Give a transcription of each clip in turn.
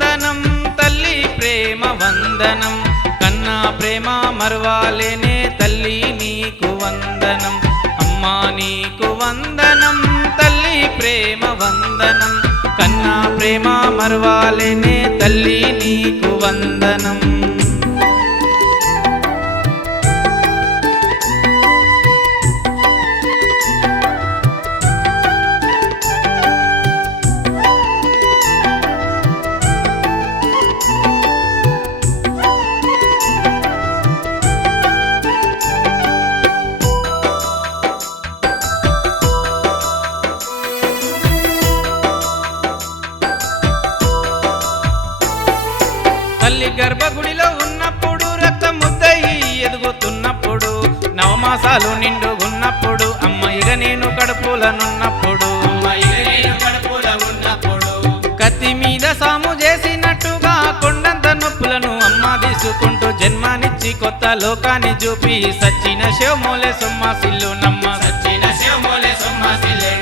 వందనం తల్లి ప్రేమ వందనం కన్నా ప్రేమ మరువాలేనే తల్లి నీకు వందనం అమ్మా నీకు వందనం తల్లి ప్రేమ వందనం కన్నా ప్రేమ మరువాలేనే తల్లి నీకు వందనం తల్లి గర్భగుడిలో ఉన్నప్పుడు రక్తం ముద్దయి ఎదుగుతున్నప్పుడు నవమాసాలు నిండుగున్నప్పుడు అమ్మాయిగా నేను కడుపులనున్నప్పుడు కత్తి మీద సాము చేసినట్టుగా కొండంత నొప్పులను అమ్మ తీసుకుంటూ జన్మానిచ్చి కొత్త లోకాన్ని చూపి సచ్చిన శివమూలే సొమ్మాసిల్లు నమ్మ సచ్చిన శివమూలే సొమ్మాసిల్లే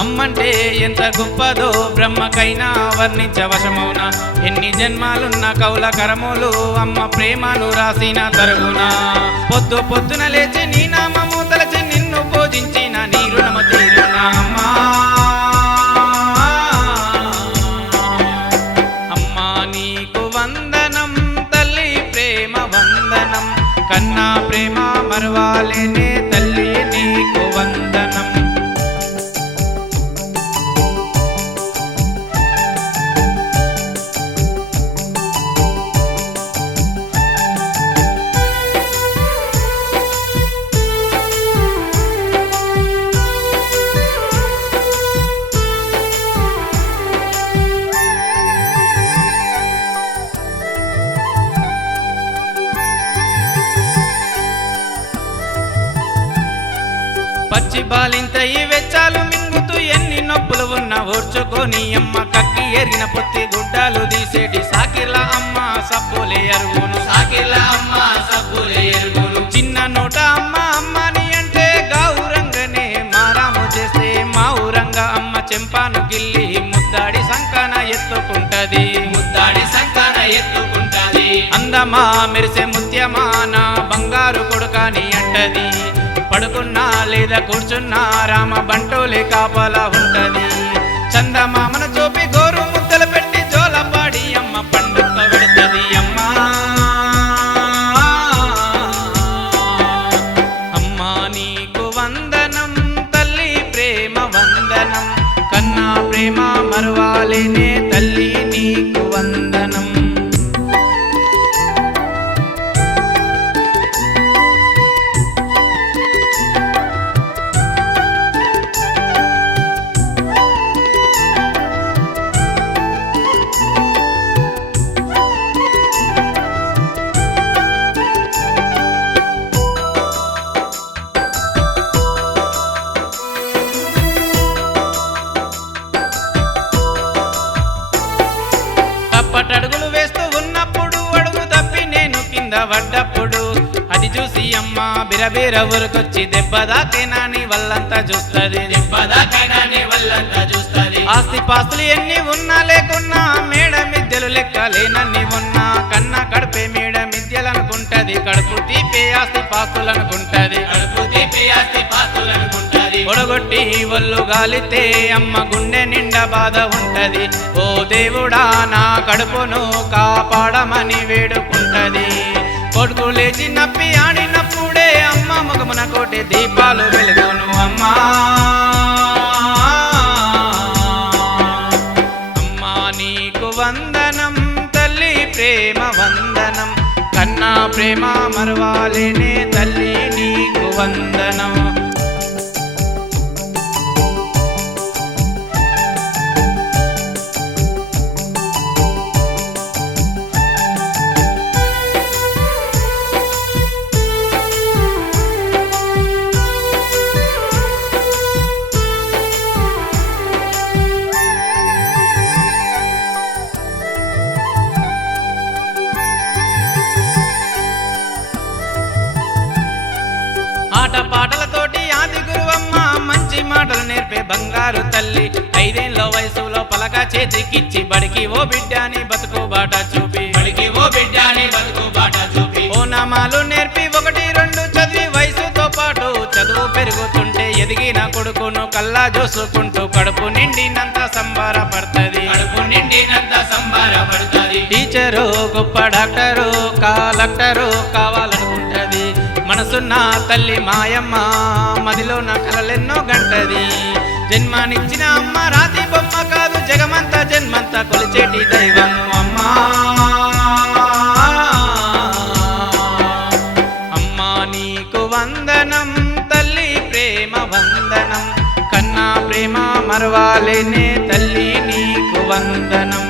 అమ్మంటే ఎంత గొప్పదో బ్రహ్మకైనా వర్ణించవశమౌనా ఎన్ని జన్మాలున్న కౌల కరములు అమ్మ ప్రేమను రాసిన తరుగునా పొద్దు పొద్దున లేచి నీ నామము తలచి నిన్ను పూజించిన నీ రుణము తీరునా అమ్మా అమ్మా నీకు వందనం తల్లి ప్రేమ వందనం కన్నా ప్రేమ మరువాలేనే తల్లి నీకు వందనం పచ్చి బాలింత ఈ వెచ్చాలు మింగుతూ ఎన్ని నొప్పులు ఉన్నా ఓర్చుకొని అమ్మ కక్కి ఎరిగిన పొత్తి గుడ్డాలు తీసేటి సాకిర్ల అమ్మ సబ్బులే అరుగును సాకిర్ల అమ్మ సబ్బులే అరుగును చిన్న నోట అమ్మ అమ్మని అంటే గౌరంగనే మారాము చేస్తే మా ఊరంగా అమ్మ చెంపాను గిల్లి ముద్దాడి సంకాన ఎత్తుకుంటది ముద్దాడి సంకాన ఎత్తుకుంటది అందమా మెరిసే ముత్యమా నా బంగారు కొడుకాని అంటది పడుకున్నా లేదా కూర్చున్నా రామ బంటోలే కాపలా ఉంటది చందమామను చూపి గోరు ముద్దలు పెట్టి జోలపాడి అమ్మ పండుగ పెడుతుంది అమ్మా అమ్మా నీకు వందనం తల్లి ప్రేమ వందనం కన్నా ప్రేమ మరువాలేనే తల్లి నీకు వందనం అడుగులు వేస్తూ ఉన్నప్పుడు అడుగు తప్పి నేను కింద పడ్డప్పుడు అది చూసి అమ్మ బిరబిర ఊరుకొచ్చి దెబ్బదాకైనా నీ వల్లంతా చూస్తుంది దెబ్బదాకైనా నీ వల్లంతా చూస్తుంది ఆస్తి పాస్తులు ఎన్ని ఉన్నా లేకున్నా మేడ మిద్దెలు లెక్కలేనన్ని ఉన్నా కన్నా కడుపే మేడ మిద్దెలనుకుంటది కడుపు తీపే ఆస్తి పాస్తులు అనుకుంటది కడుపు తీపే ఆస్తి పాస్తులు అనుకుంటది పొడగొట్టి ఒళ్ళు గాలితే అమ్మ గుండె నిండా బాధ ఉంటది ఓ దేవుడా నా కడుపును కాపాడమని వేడుకుంటది కొడుకు లేచి నప్పి ఆడినప్పుడే అమ్మ ముఖమున కోటి దీపాలు వెలుగును అమ్మా అమ్మా నీకు వందనం తల్లి ప్రేమ వందనం కన్నా ప్రేమ మరువాలేనే తల్లి నీకు వందనం ఆట పాటలతోటి బంగారు తల్లి 5 ఏళ్ల వయసులో పలక చేతికిచ్చి బడికి ఓ బిడ్డాని బతుకు బాట చూపి ఓనామాలు నేర్పి 1, 2 చదివి వయసుతో పాటు చదువు పెరుగుతుంటే ఎదిగిన కొడుకును కల్లా చూసుకుంటూ కడుపు నిండినంత సంబరపడుతుంది టీచరు గొప్ప డాక్టరు కలెక్టరు కావాలనుకుంటది మనసున్న తల్లి మాయమ్మ మదిలో నా కలలెన్నో గంటది జన్మనిచ్చిన అమ్మ రాతి బొమ్మ కాదు జగమంతా జన్మంతా కొలిచేటి దైవం అమ్మా అమ్మా నీకు వందనం తల్లి ప్రేమ వందనం కన్నా ప్రేమ మరవాలేనే తల్లి నీకు వందనం